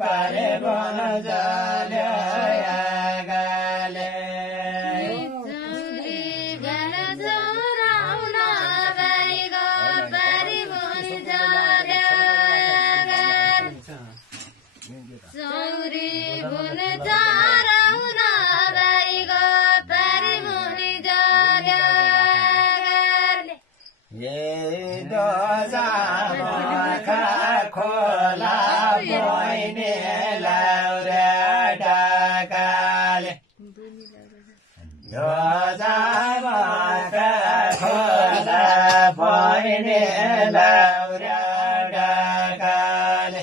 पारे बन जाल्यो आगाले खोला बहिनी लाउरा डाकाले खोला बहिनी लाउरा डाकाले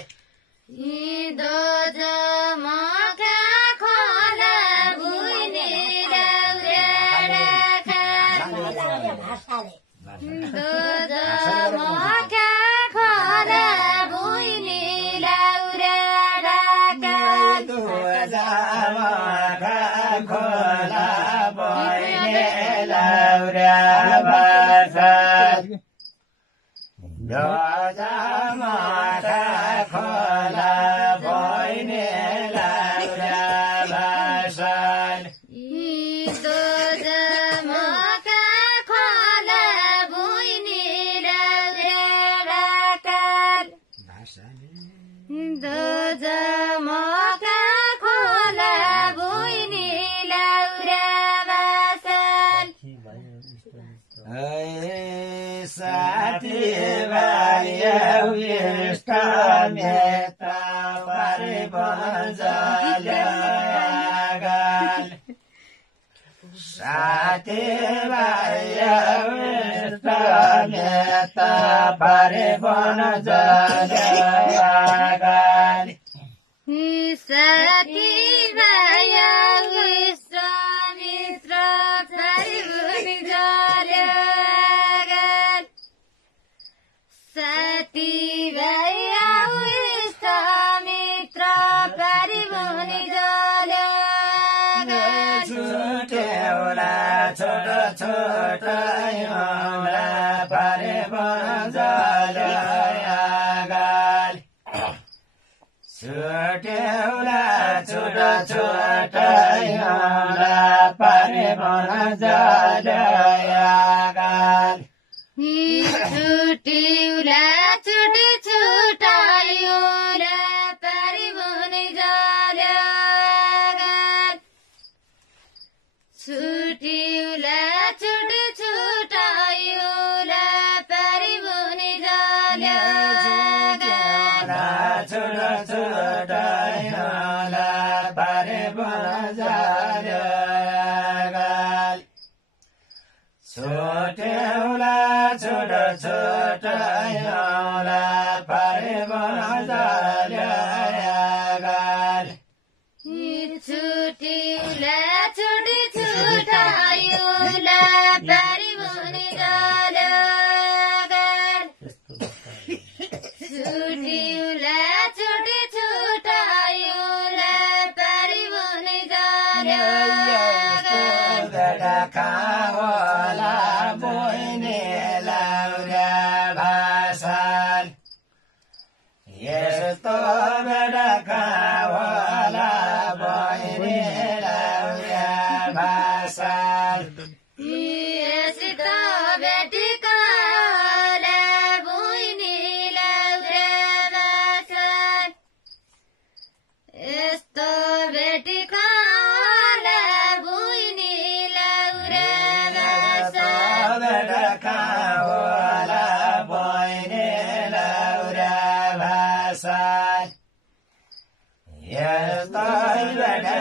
खोला बहिनी लाउरा बासन खोला बहिनी लाउरा बासन साथी भाइ इष्ट नेता पारे बजाल्यो आगाले साथी भाइ इष्ट नेता पारे बजाल्यो आगाले साथी भाइ इष्ट मित्र पारे बजाल्यो साथी भाइ इष्ट मित्र पारे बजाल्यो छुट्याउला छोटो छोटो एउटा पारे बजाल्यो आगाले छुट्याउला छोटो छोटो एउटा पारे बजाल्यो आगाले छुट्याउला छोटो छोटा एउटा पारे बजाल्यो छुट्याउला छोटो छोटा एउटा पारे बजाल्यो छोटो छोटो एउटा पारे बजाल्यो छुट्याउला छोटो छोटो एउटा पारे बजाल्यो छुट्याउला छोटो छोटा एउटा पारे बजाल्यो छुट्याउला छोटो छोटा एउटा पारे बजाल्यो खावला बहिनी लाउरा भाषण यस्तो बेडा खावला बहिनी लाउरा भाषण यस्तो बेटीको बहिनी लाउरा भाषण यस्तो बेटीको खावला बहिनी लाउरा भाषण यस्तो बेडा